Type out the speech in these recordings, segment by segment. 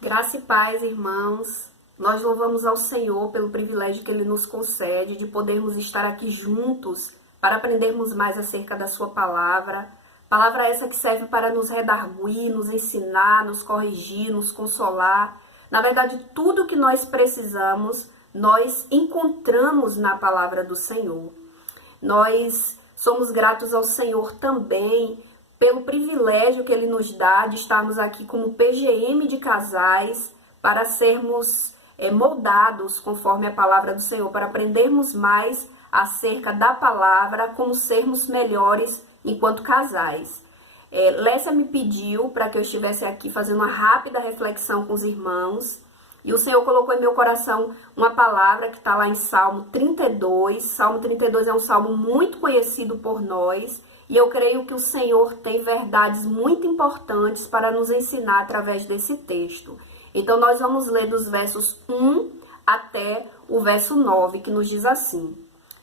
Graça e paz, irmãos. Nós louvamos ao Senhor pelo privilégio que Ele nos concede de podermos estar aqui juntos para aprendermos mais acerca da Sua palavra. Palavra essa que serve para nos redarguir, nos ensinar, nos corrigir, nos consolar. Na verdade, tudo que nós precisamos, nós encontramos na palavra do Senhor. Nós somos gratos ao Senhor também pelo privilégio que Ele nos dá de estarmos aqui como PGM de casais para sermos moldados conforme a palavra do Senhor, para aprendermos mais acerca da palavra, como sermos melhores enquanto casais. Lécia me pediu para que eu estivesse aqui fazendo uma rápida reflexão com os irmãos, e o Senhor colocou em meu coração uma palavra que está lá em Salmo 32. Salmo 32 é um salmo muito conhecido por nós, e eu creio que o Senhor tem verdades muito importantes para nos ensinar através desse texto. Então nós vamos ler dos versos 1 até o verso 9, que nos diz assim: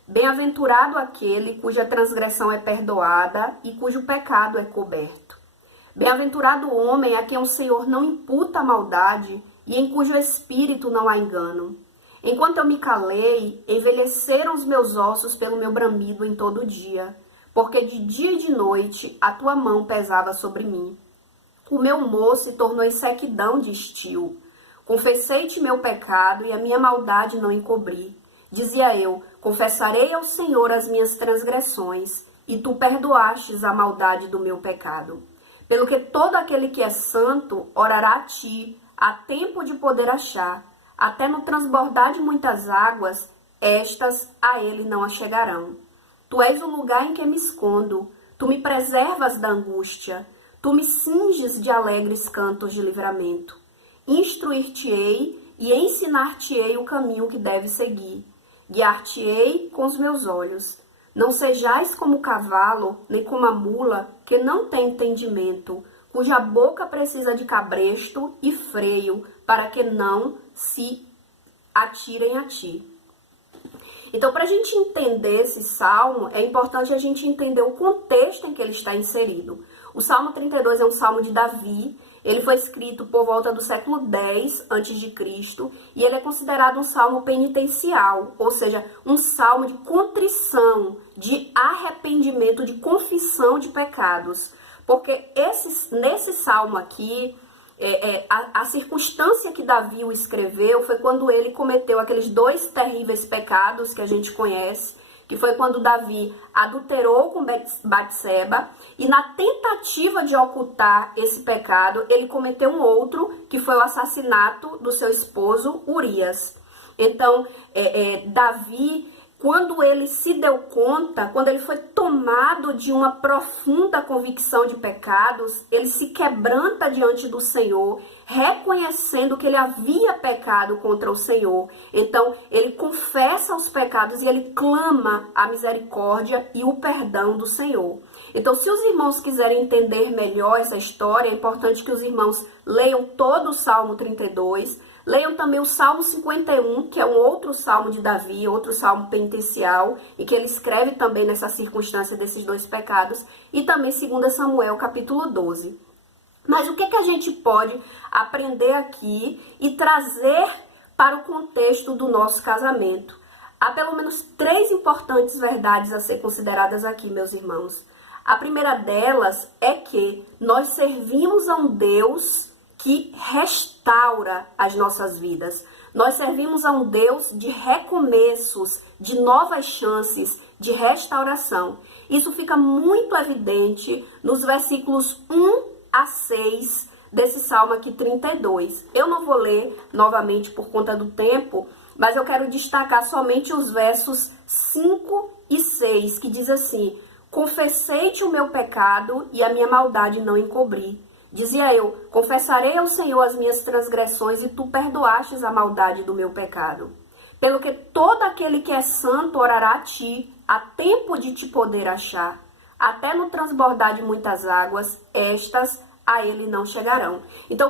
Bem-aventurado aquele cuja transgressão é perdoada e cujo pecado é coberto. Bem-aventurado o homem a quem o Senhor não imputa a maldade e em cujo espírito não há engano. Enquanto eu me calei, envelheceram os meus ossos pelo meu bramido em todo dia, porque de dia e de noite a tua mão pesava sobre mim. O meu humor se tornou em sequidão de estio. Confessei-te meu pecado e a minha maldade não encobri. Dizia eu, confessarei ao Senhor as minhas transgressões, e tu perdoastes a maldade do meu pecado. Pelo que todo aquele que é santo orará a ti, há tempo de poder achar. Até no transbordar de muitas águas, estas a ele não achegarão. Tu és o lugar em que me escondo, tu me preservas da angústia, tu me cinges de alegres cantos de livramento. Instruir-te-ei e ensinar-te-ei o caminho que deves seguir. Guiar-te-ei com os meus olhos. Não sejais como o cavalo, nem como a mula, que não tem entendimento, cuja boca precisa de cabresto e freio, para que não se atirem a ti. Então, para a gente entender esse salmo, é importante a gente entender o contexto em que ele está inserido. O Salmo 32 é um salmo de Davi. Ele foi escrito por volta do século X a.C. e ele é considerado um salmo penitencial, ou seja, um salmo de contrição, de arrependimento, de confissão de pecados. Porque nesse salmo aqui, a circunstância que Davi o escreveu foi quando ele cometeu aqueles dois terríveis pecados que a gente conhece, que foi quando Davi adulterou com Batseba, e na tentativa de ocultar esse pecado, ele cometeu um outro, que foi o assassinato do seu esposo Urias. Então, Davi, quando ele se deu conta, quando ele foi tomado de uma profunda convicção de pecados, ele se quebranta diante do Senhor, reconhecendo que ele havia pecado contra o Senhor. Então, ele confessa os pecados e ele clama a misericórdia e o perdão do Senhor. Então, se os irmãos quiserem entender melhor essa história, é importante que os irmãos leiam todo o Salmo 32, leiam também o Salmo 51, que é um outro salmo de Davi, outro salmo penitencial, e que ele escreve também nessa circunstância desses dois pecados, e também 2 Samuel, capítulo 12. Mas o que a gente pode aprender aqui e trazer para o contexto do nosso casamento? Há pelo menos 3 importantes verdades a ser consideradas aqui, meus irmãos. A primeira delas é que nós servimos a um Deus que restaura as nossas vidas. Nós servimos a um Deus de recomeços, de novas chances, de restauração. Isso fica muito evidente nos versículos 1 a 6 desse Salmo aqui 32. Eu não vou ler novamente por conta do tempo, mas eu quero destacar somente os versos 5 e 6, que diz assim: Confessei-te o meu pecado e a minha maldade não encobri. Dizia eu, confessarei ao Senhor as minhas transgressões e tu perdoastes a maldade do meu pecado. Pelo que todo aquele que é santo orará a ti, há tempo de te poder achar. Até no transbordar de muitas águas, estas a ele não chegarão. Então,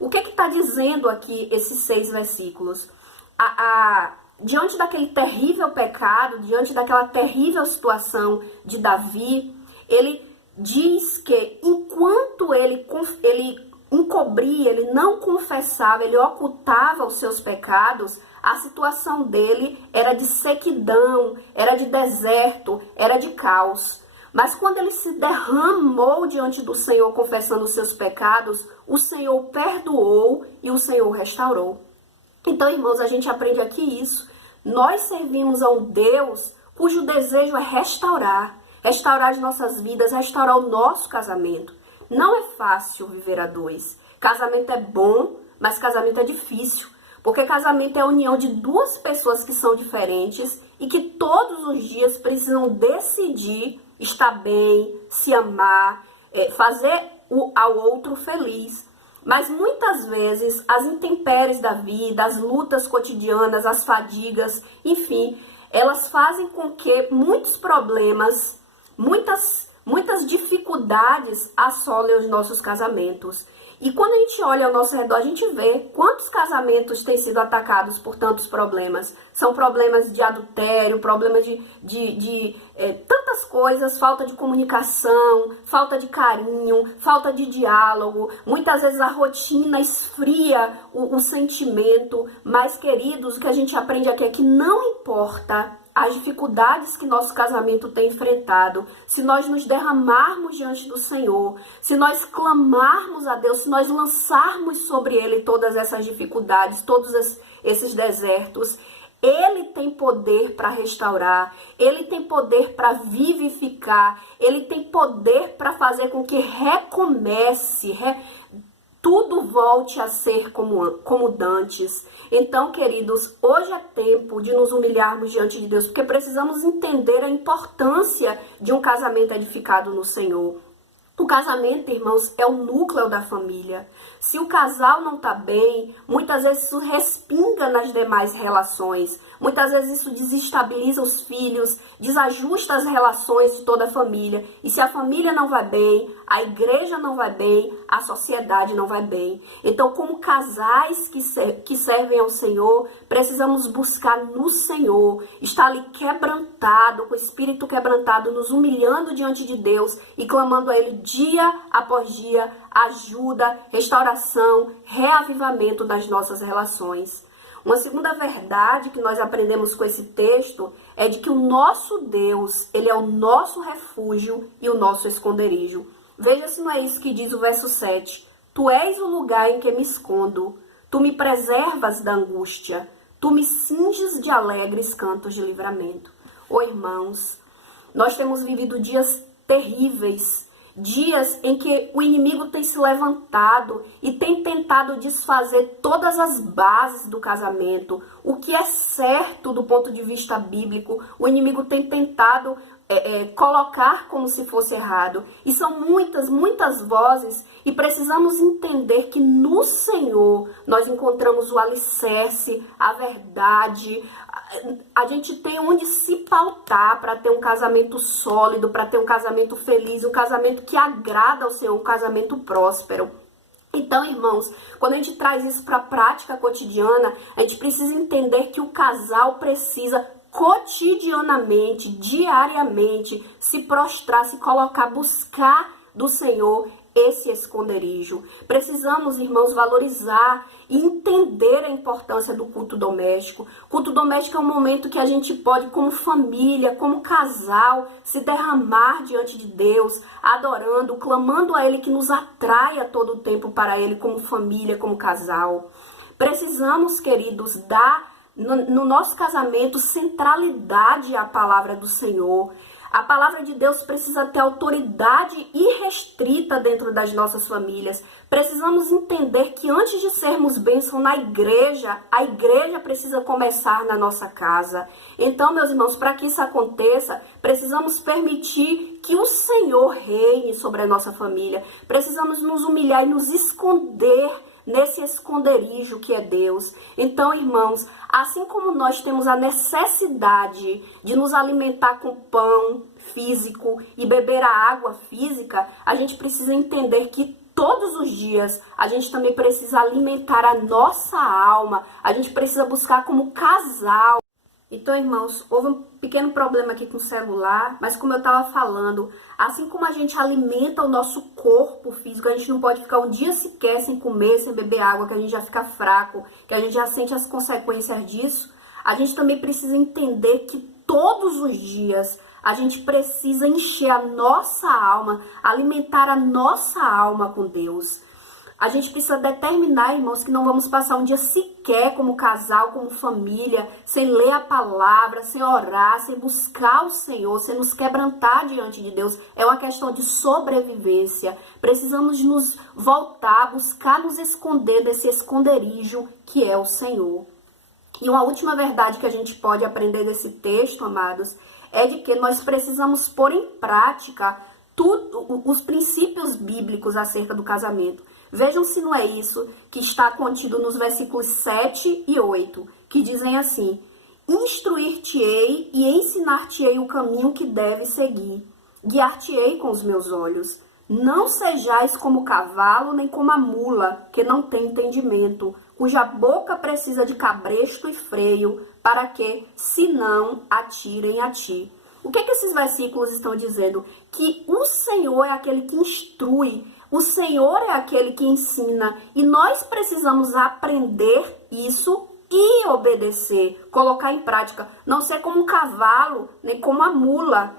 o que está dizendo aqui esses 6 versículos? Diante daquele terrível pecado, diante daquela terrível situação de Davi, ele diz que enquanto ele encobria, ele não confessava, ele ocultava os seus pecados, a situação dele era de sequidão, era de deserto, era de caos. Mas quando ele se derramou diante do Senhor, confessando os seus pecados, o Senhor perdoou e o Senhor restaurou. Então, irmãos, a gente aprende aqui isso. Nós servimos a um Deus cujo desejo é restaurar as nossas vidas, restaurar o nosso casamento. Não é fácil viver a dois. Casamento é bom, mas casamento é difícil. Porque casamento é a união de duas pessoas que são diferentes e que todos os dias precisam decidir estar bem, se amar, fazer ao outro feliz. Mas muitas vezes as intempéries da vida, as lutas cotidianas, as fadigas, enfim, elas fazem com que muitos problemas, muitas dificuldades assolem os nossos casamentos. E quando a gente olha ao nosso redor, a gente vê quantos casamentos têm sido atacados por tantos problemas. São problemas de adultério, problemas de tantas coisas, falta de comunicação, falta de carinho, falta de diálogo. Muitas vezes a rotina esfria o sentimento. Mas, queridos, o que a gente aprende aqui é que não importa as dificuldades que nosso casamento tem enfrentado, se nós nos derramarmos diante do Senhor, se nós clamarmos a Deus, se nós lançarmos sobre Ele todas essas dificuldades, todos esses desertos, Ele tem poder para restaurar, Ele tem poder para vivificar, Ele tem poder para fazer com que recomece, tudo volte a ser como dantes. Então, queridos, hoje é tempo de nos humilharmos diante de Deus, porque precisamos entender a importância de um casamento edificado no Senhor. O casamento, irmãos, é o núcleo da família. Se o casal não está bem, muitas vezes isso respinga nas demais relações. Muitas vezes isso desestabiliza os filhos, desajusta as relações de toda a família. E se a família não vai bem, a igreja não vai bem, a sociedade não vai bem. Então, como casais que servem ao Senhor, precisamos buscar no Senhor, estar ali quebrantado, com o espírito quebrantado, nos humilhando diante de Deus e clamando a Ele dia após dia, ajuda, restauração, reavivamento das nossas relações. Uma segunda verdade que nós aprendemos com esse texto é de que o nosso Deus, Ele é o nosso refúgio e o nosso esconderijo. Veja se não é isso que diz o verso 7. Tu és o lugar em que me escondo, tu me preservas da angústia, tu me cinges de alegres cantos de livramento. Ô irmãos, nós temos vivido dias terríveis, dias em que o inimigo tem se levantado e tem tentado desfazer todas as bases do casamento. O que é certo do ponto de vista bíblico, o inimigo tem tentado colocar como se fosse errado. E são muitas vozes, e precisamos entender que no Senhor nós encontramos o alicerce, a verdade. A gente tem onde se pautar para ter um casamento sólido, para ter um casamento feliz, um casamento que agrada ao Senhor, um casamento próspero. Então, irmãos, quando a gente traz isso para a prática cotidiana, a gente precisa entender que o casal precisa cotidianamente, diariamente, se prostrar, se colocar, buscar do Senhor esse esconderijo. Precisamos, irmãos, valorizar e entender a importância do culto doméstico. Culto doméstico é um momento que a gente pode, como família, como casal, se derramar diante de Deus, adorando, clamando a Ele que nos atraia todo o tempo para Ele, como família, como casal. Precisamos, queridos, dar no nosso casamento centralidade à palavra do Senhor. A palavra de Deus precisa ter autoridade irrestrita dentro das nossas famílias. Precisamos entender que antes de sermos bênção na igreja, a igreja precisa começar na nossa casa. Então, meus irmãos, para que isso aconteça, precisamos permitir que o Senhor reine sobre a nossa família. Precisamos nos humilhar e nos esconder nesse esconderijo que é Deus. Então, irmãos, assim como nós temos a necessidade de nos alimentar com pão físico e beber a água física, a gente precisa entender que todos os dias a gente também precisa alimentar a nossa alma, a gente precisa buscar como casal Então, irmãos, houve um pequeno problema aqui com o celular, mas como eu estava falando, assim como a gente alimenta o nosso corpo físico, a gente não pode ficar um dia sequer sem comer, sem beber água, que a gente já fica fraco, que a gente já sente as consequências disso, a gente também precisa entender que todos os dias a gente precisa encher a nossa alma, alimentar a nossa alma com Deus. A gente precisa determinar, irmãos, que não vamos passar um dia sequer como casal, como família, sem ler a palavra, sem orar, sem buscar o Senhor, sem nos quebrantar diante de Deus. É uma questão de sobrevivência. Precisamos nos voltar, buscar nos esconder desse esconderijo que é o Senhor. E uma última verdade que a gente pode aprender desse texto, amados, é de que nós precisamos pôr em prática os princípios bíblicos acerca do casamento. Vejam se não é isso que está contido nos versículos 7 e 8, que dizem assim: instruir-te-ei e ensinar-te-ei o caminho que deves seguir. Guiar-te-ei com os meus olhos. Não sejais como o cavalo, nem como a mula, que não tem entendimento, cuja boca precisa de cabresto e freio, para que, se não, atirem a ti. O que esses versículos estão dizendo? Que o Senhor é aquele que instrui, o Senhor é aquele que ensina, e nós precisamos aprender isso e obedecer, colocar em prática. Não ser como um cavalo, nem como a mula,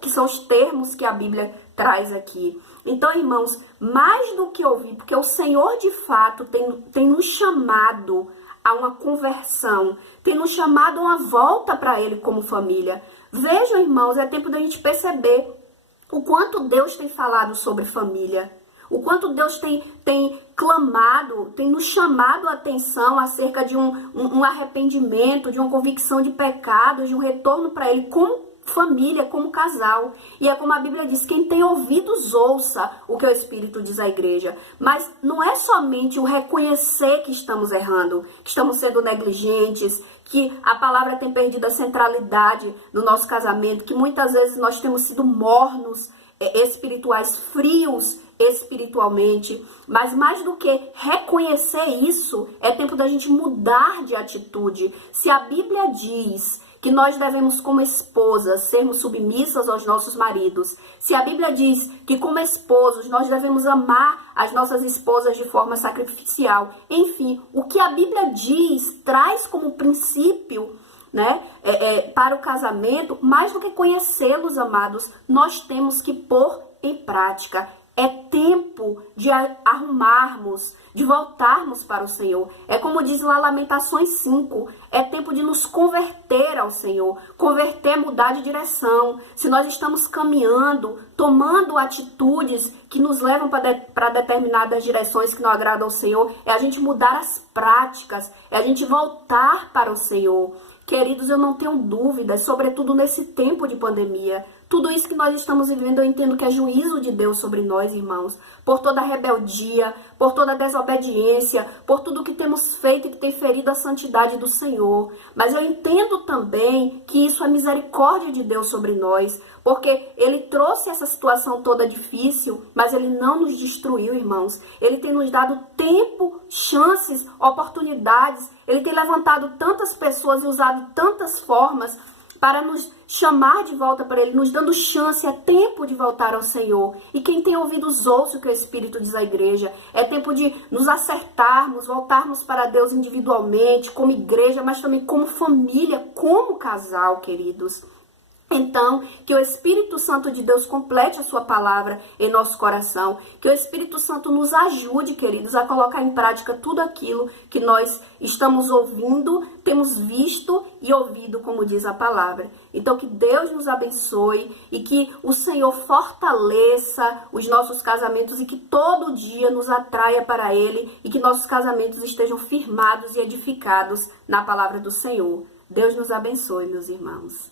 que são os termos que a Bíblia traz aqui. Então, irmãos, mais do que ouvir, porque o Senhor de fato tem nos chamado a uma conversão, tem nos chamado a uma volta para Ele como família. Vejam, irmãos, é tempo da gente perceber o quanto Deus tem falado sobre família, o quanto Deus tem clamado, tem nos chamado a atenção acerca de um arrependimento, de uma convicção de pecado, de um retorno para Ele como família, como casal. E é como a Bíblia diz: quem tem ouvidos ouça o que o Espírito diz à igreja. Mas não é somente o reconhecer que estamos errando, que estamos sendo negligentes, que a palavra tem perdido a centralidade no nosso casamento, que muitas vezes nós temos sido mornos espirituais, frios espiritualmente. Mas mais do que reconhecer isso, é tempo da gente mudar de atitude. Se a Bíblia diz que nós devemos, como esposas, sermos submissas aos nossos maridos, se a Bíblia diz que, como esposos, nós devemos amar as nossas esposas de forma sacrificial, enfim, o que a Bíblia diz, traz como princípio, né, para o casamento, mais do que conhecê-los, amados, nós temos que pôr em prática. É tempo de arrumarmos, de voltarmos para o Senhor. É como diz lá Lamentações 5, é tempo de nos converter ao Senhor. Converter, mudar de direção. Se nós estamos caminhando, tomando atitudes que nos levam para determinadas direções que não agradam ao Senhor, é a gente mudar as práticas, é a gente voltar para o Senhor. Queridos, eu não tenho dúvidas, sobretudo nesse tempo de pandemia. Tudo isso que nós estamos vivendo, eu entendo que é juízo de Deus sobre nós, irmãos. Por toda a rebeldia, por toda a desobediência, por tudo que temos feito e que tem ferido a santidade do Senhor. Mas eu entendo também que isso é misericórdia de Deus sobre nós, porque Ele trouxe essa situação toda difícil, mas Ele não nos destruiu, irmãos. Ele tem nos dado tempo, chances, oportunidades. Ele tem levantado tantas pessoas e usado tantas formas para nos chamar de volta para Ele, nos dando chance. É tempo de voltar ao Senhor. E quem tem ouvidos ouça o que o Espírito diz à igreja. É tempo de nos acertarmos, voltarmos para Deus individualmente, como igreja, mas também como família, como casal, queridos. Então, que o Espírito Santo de Deus complete a sua palavra em nosso coração. Que o Espírito Santo nos ajude, queridos, a colocar em prática tudo aquilo que nós estamos ouvindo, temos visto e ouvido, como diz a palavra. Então, que Deus nos abençoe e que o Senhor fortaleça os nossos casamentos e que todo dia nos atraia para Ele e que nossos casamentos estejam firmados e edificados na palavra do Senhor. Deus nos abençoe, meus irmãos.